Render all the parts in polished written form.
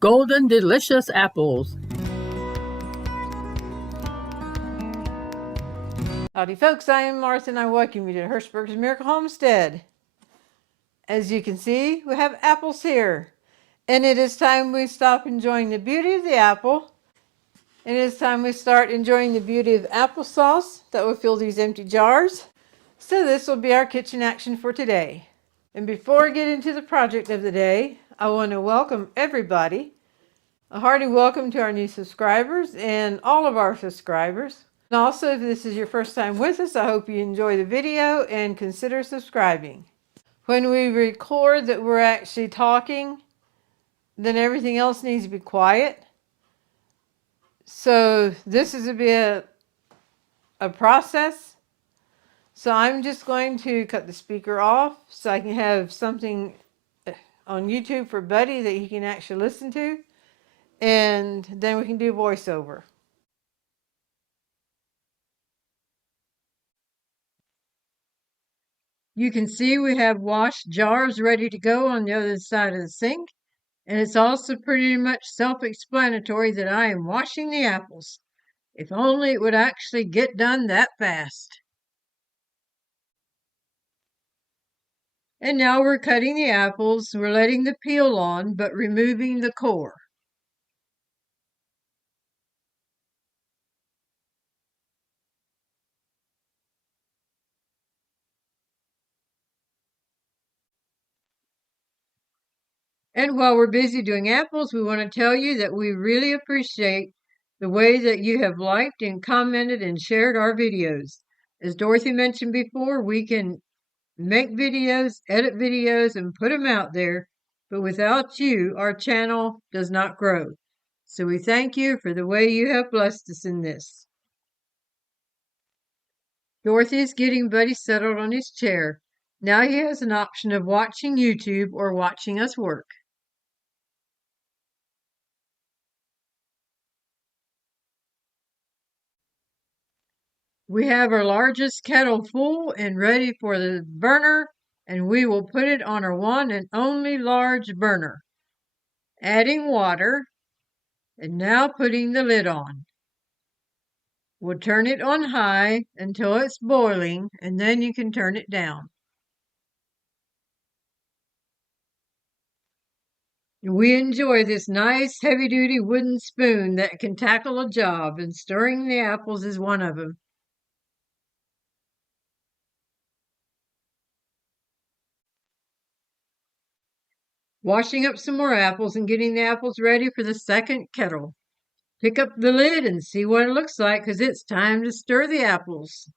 golden delicious apples. Howdy folks, I am Martha and I welcome you to Hershberger's Miracle Homestead. As you can see, we have apples here. And it is time we stop enjoying the beauty of the apple. And it is time we start enjoying the beauty of applesauce that will fill these empty jars. So this will be our kitchen action for today. And before we get into the project of the day, I want to welcome everybody. A hearty welcome to our new subscribers and all of our subscribers. And also, if this is your first time with us, I hope you enjoy the video and consider subscribing. When we record that we're actually talking, then everything else needs to be quiet. So this is to be a process. So I'm just going to cut the speaker off so I can have something on YouTube for Buddy that he can actually listen to. And then we can do voiceover. You can see we have washed jars ready to go on the other side of the sink. And it's also pretty much self-explanatory that I am washing the apples. If only it would actually get done that fast. And now we're cutting the apples. We're letting the peel on, but removing the core. And while we're busy doing apples, we want to tell you that we really appreciate the way that you have liked and commented and shared our videos. As Dorothy mentioned before, we can make videos, edit videos, and put them out there, but without you, our channel does not grow. So we thank you for the way you have blessed us in this. Dorothy is getting Buddy settled on his chair. Now he has an option of watching YouTube or watching us work. We have our largest kettle full and ready for the burner, and we will put it on our one and only large burner. Adding water, and now putting the lid on. We'll turn it on high until it's boiling, and then you can turn it down. We enjoy this nice heavy-duty wooden spoon that can tackle a job, and stirring the apples is one of them. Washing up some more apples and getting the apples ready for the second kettle. Pick up the lid and see what it looks like, because it's time to stir the apples.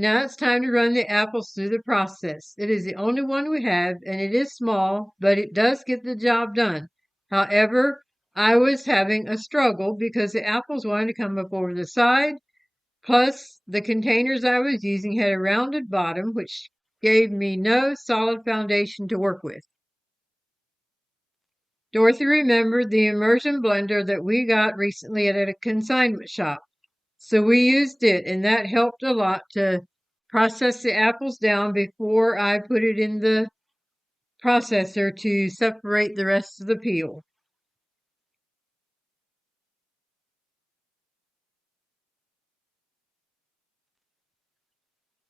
Now it's time to run the apples through the process. It is the only one we have, and it is small, but it does get the job done. However, I was having a struggle because the apples wanted to come up over the side, plus the containers I was using had a rounded bottom, which gave me no solid foundation to work with. Dorothy remembered the immersion blender that we got recently at a consignment shop. So we used it, and that helped a lot to process the apples down before I put it in the processor to separate the rest of the peel.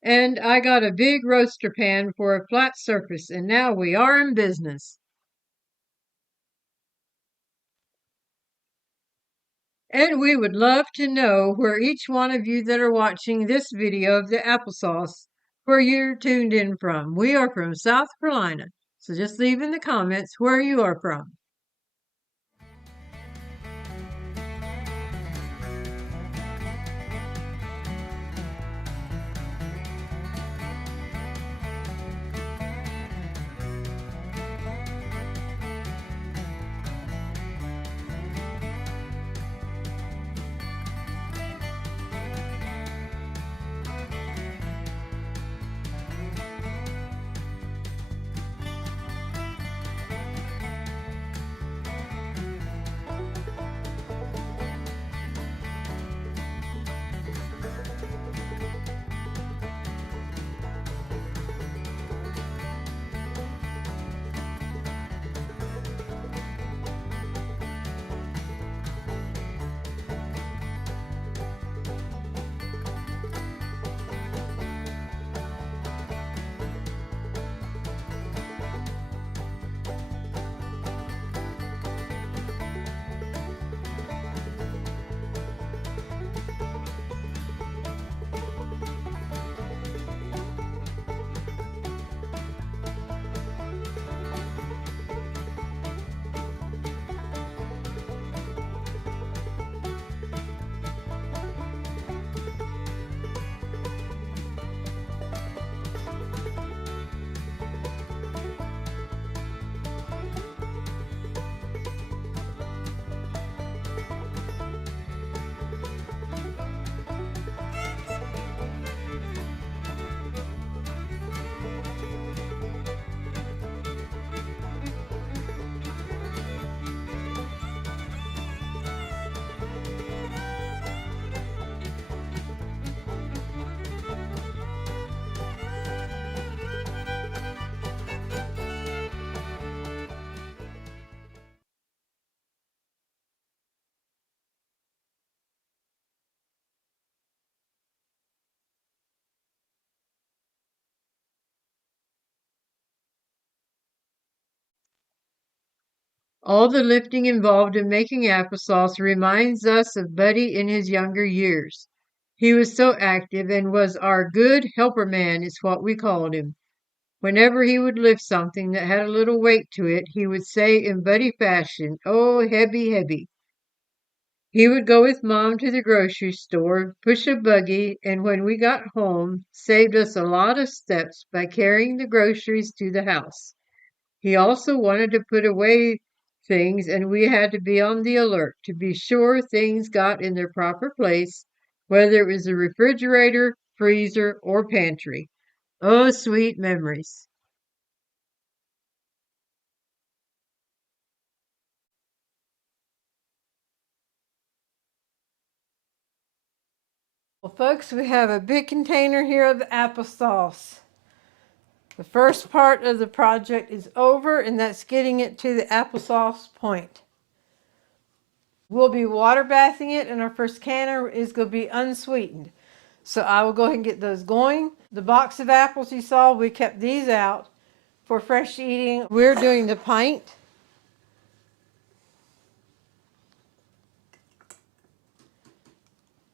And I got a big roaster pan for a flat surface, and now we are in business. And we would love to know where each one of you that are watching this video of the applesauce, where you're tuned in from. We are from South Carolina, so just leave in the comments where you are from. All the lifting involved in making applesauce reminds us of Buddy in his younger years. He was so active and was our good helper man, is what we called him. Whenever he would lift something that had a little weight to it, he would say in Buddy fashion, "Oh, heavy, heavy." He would go with Mom to the grocery store, push a buggy, and when we got home, saved us a lot of steps by carrying the groceries to the house. He also wanted to put away things, and we had to be on the alert to be sure things got in their proper place, whether it was the refrigerator, freezer, or pantry. Oh, sweet memories. Well, folks, we have a big container here of applesauce. The first part of the project is over, and that's getting it to the applesauce point. We'll be water bathing it, and our first canner is going to be unsweetened. So I will go ahead and get those going. The box of apples you saw, we kept these out for fresh eating. We're doing the pint.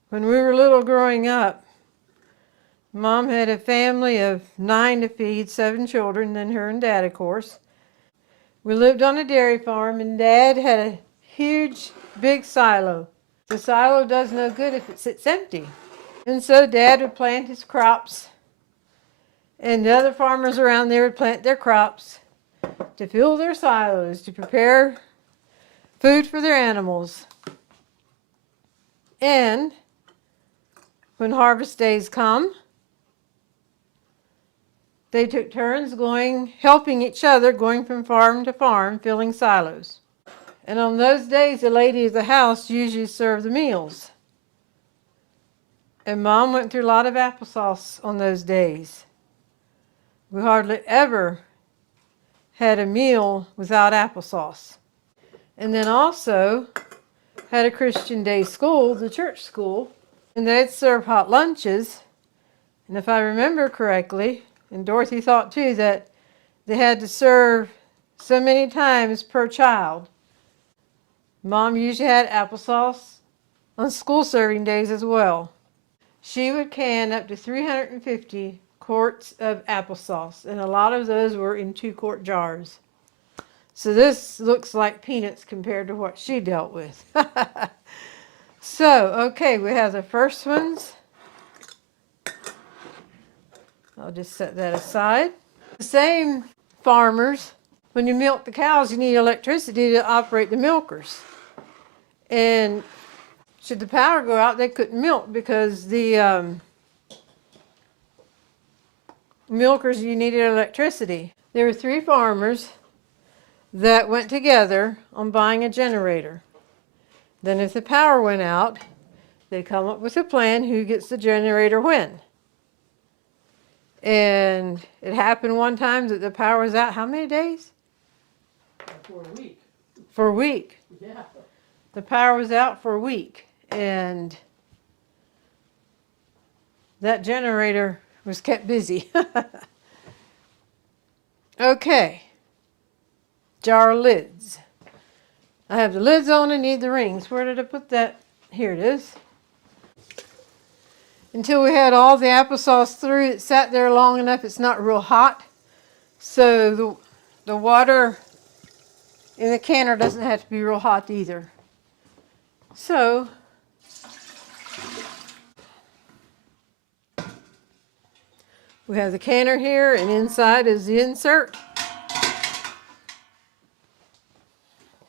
When we were little growing up, Mom had a family of 9 to feed, 7 children, then her and Dad, of course. We lived on a dairy farm, and Dad had a huge, big silo. The silo does no good if it sits empty. And so Dad would plant his crops, and the other farmers around there would plant their crops to fill their silos, to prepare food for their animals. And when harvest days come, they took turns helping each other, going from farm to farm, filling silos. And on those days, the lady of the house usually served the meals. And Mom went through a lot of applesauce on those days. We hardly ever had a meal without applesauce. And then also had a Christian day school, the church school, and they'd serve hot lunches. And if I remember correctly, and Dorothy thought too, that they had to serve so many times per child. Mom usually had applesauce on school serving days as well. She would can up to 350 quarts of applesauce, and a lot of those were in 2-quart jars. So this looks like peanuts compared to what she dealt with. So, okay, we have the first ones. I'll just set that aside. The same farmers, when you milk the cows, you need electricity to operate the milkers. And should the power go out, they couldn't milk because the milkers, you needed electricity. There were 3 farmers that went together on buying a generator. Then if the power went out, they come up with a plan who gets the generator when. And it happened one time that the power was out, how many days? For a week. For a week. Yeah. The power was out for a week. And that generator was kept busy. Okay. Jar lids. I have the lids on and need the rings. Where did I put that? Here it is. Until we had all the applesauce through, it sat there long enough. It's not real hot. So the water in the canner doesn't have to be real hot either. So we have the canner here, and inside is the insert.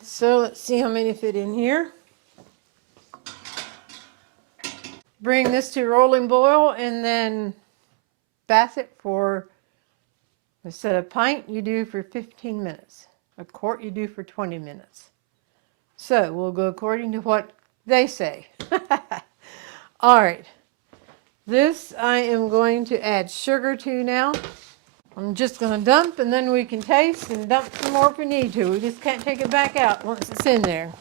So let's see how many fit in here. Bring this to rolling boil and then bath it for, instead of a pint, you do for 15 minutes. A quart you do for 20 minutes. So we'll go according to what they say. All right. This I am going to add sugar to now. I'm just going to dump, and then we can taste and dump some more if we need to. We just can't take it back out once it's in there.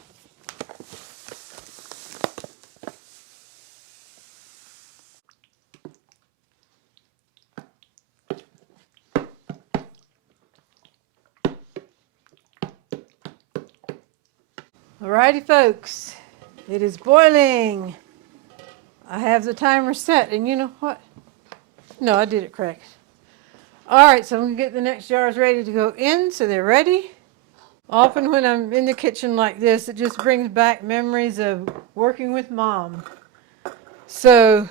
Alrighty, folks, it is boiling. I have the timer set, and you know what? No, I did it correct. Alright, so I'm going to get the next jars ready to go in so they're ready. Often when I'm in the kitchen like this, it just brings back memories of working with Mom. So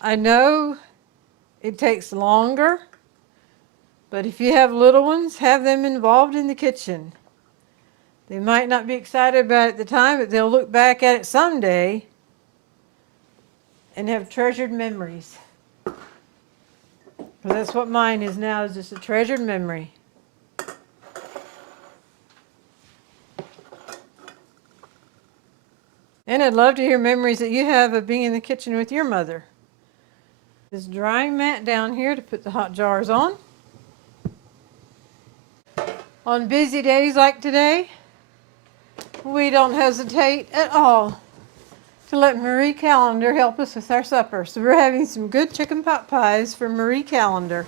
I know it takes longer, but if you have little ones, have them involved in the kitchen. They might not be excited about it at the time, but they'll look back at it someday and have treasured memories. Well, that's what mine is now, is just a treasured memory. And I'd love to hear memories that you have of being in the kitchen with your mother. This drying mat down here to put the hot jars on. On busy days like today, we don't hesitate at all to let Marie Callender help us with our supper. So we're having some good chicken pot pies from Marie Callender.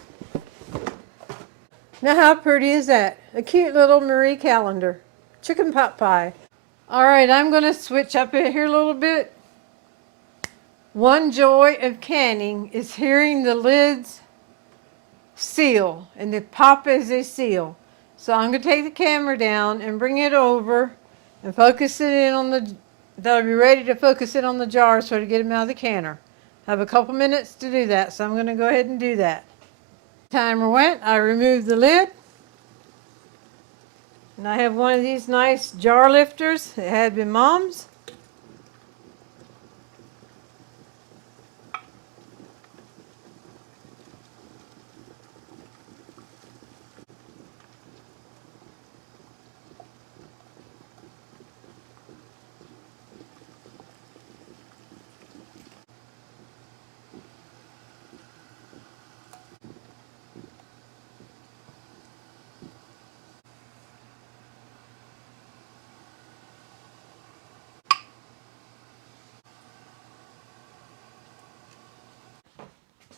Now how pretty is that? A cute little Marie Callender chicken pot pie. All right, I'm going to switch up it here a little bit. One joy of canning is hearing the lids seal and they pop as they seal. So I'm going to take the camera down and bring it over and focus it in on the, that'll be ready to focus it on the jar so to get them out of the canner. I have a couple minutes to do that, so I'm going to go ahead and do that. Timer went, I removed the lid. And I have one of these nice jar lifters. It had been Mom's.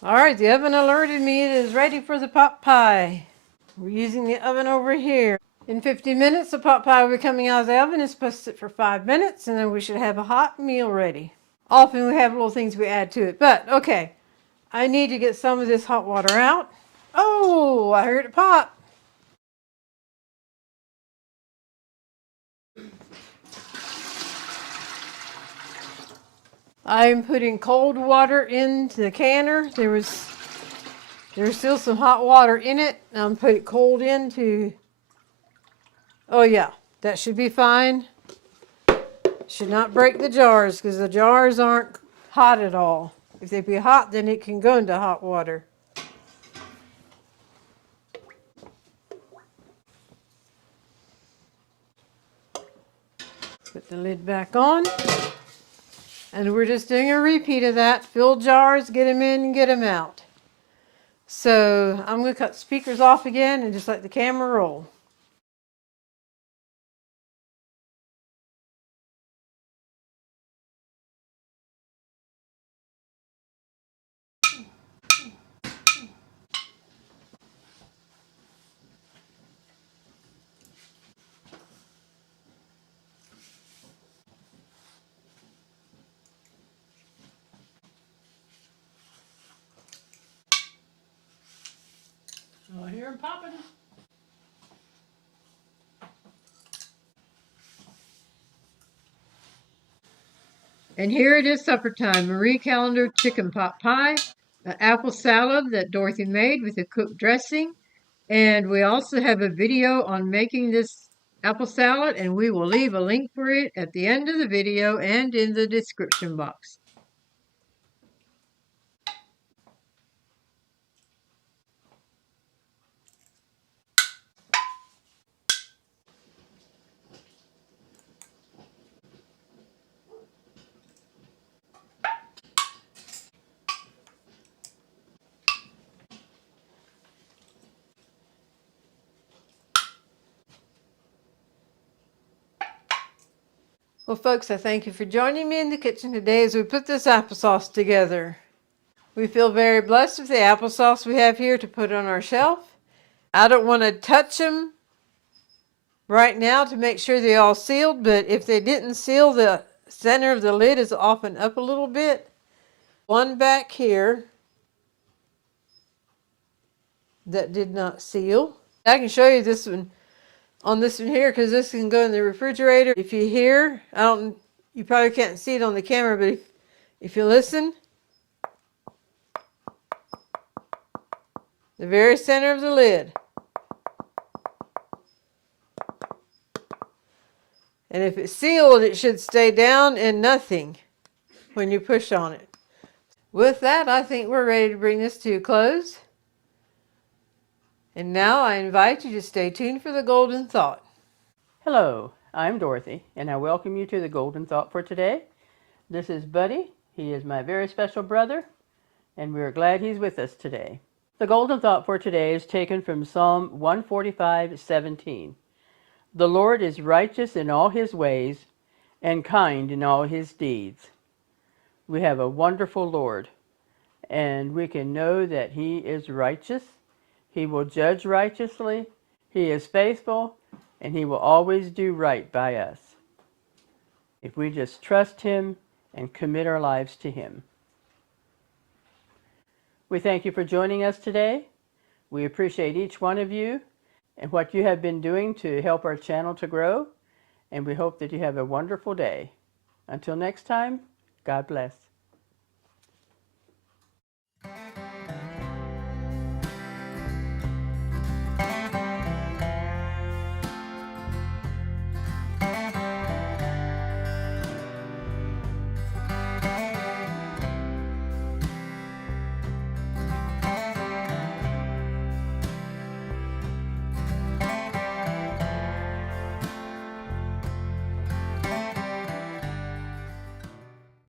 All right, the oven alerted me it is ready for the pot pie. We're using the oven over here. In 50 minutes, the pot pie will be coming out of the oven. It's supposed to sit for 5 minutes, and then we should have a hot meal ready. Often we have little things we add to it, but okay. I need to get some of this hot water out. Oh, I heard it pop. I'm putting cold water into the canner. There's still some hot water in it. I'm putting it cold into, oh yeah, that should be fine. Should not break the jars because the jars aren't hot at all. If they be hot, then it can go into hot water. Put the lid back on. And we're just doing a repeat of that. Fill jars, get them in and get them out. So I'm going to cut speakers off again and just let the camera roll. Oh, I hear them popping. And here it is supper time. Marie Callender chicken pot pie, an apple salad that Dorothy made with a cooked dressing. And we also have a video on making this apple salad, and we will leave a link for it at the end of the video and in the description box. Well, folks, I thank you for joining me in the kitchen today as we put this applesauce together. We feel very blessed with the applesauce we have here to put on our shelf. I don't want to touch them right now to make sure they all sealed, but if they didn't seal, the center of the lid is often up a little bit. One back here that did not seal. I can show you this one on this one here because this can go in the refrigerator. If you hear, you probably can't see it on the camera, but if you listen, the very center of the lid. And if it's sealed, it should stay down and nothing when you push on it. With that, I think we're ready to bring this to a close. And now I invite you to stay tuned for the Golden Thought. Hello, I'm Dorothy, and I welcome you to the Golden Thought for today. This is Buddy. He is my very special brother, and we're glad he's with us today. The Golden Thought for today is taken from Psalm 145:17. The Lord is righteous in all his ways and kind in all his deeds. We have a wonderful Lord, and we can know that he is righteous. He will judge righteously. He is faithful, and he will always do right by us if we just trust him and commit our lives to him. We thank you for joining us today. We appreciate each one of you and what you have been doing to help our channel to grow, and we hope that you have a wonderful day. Until next time, God bless.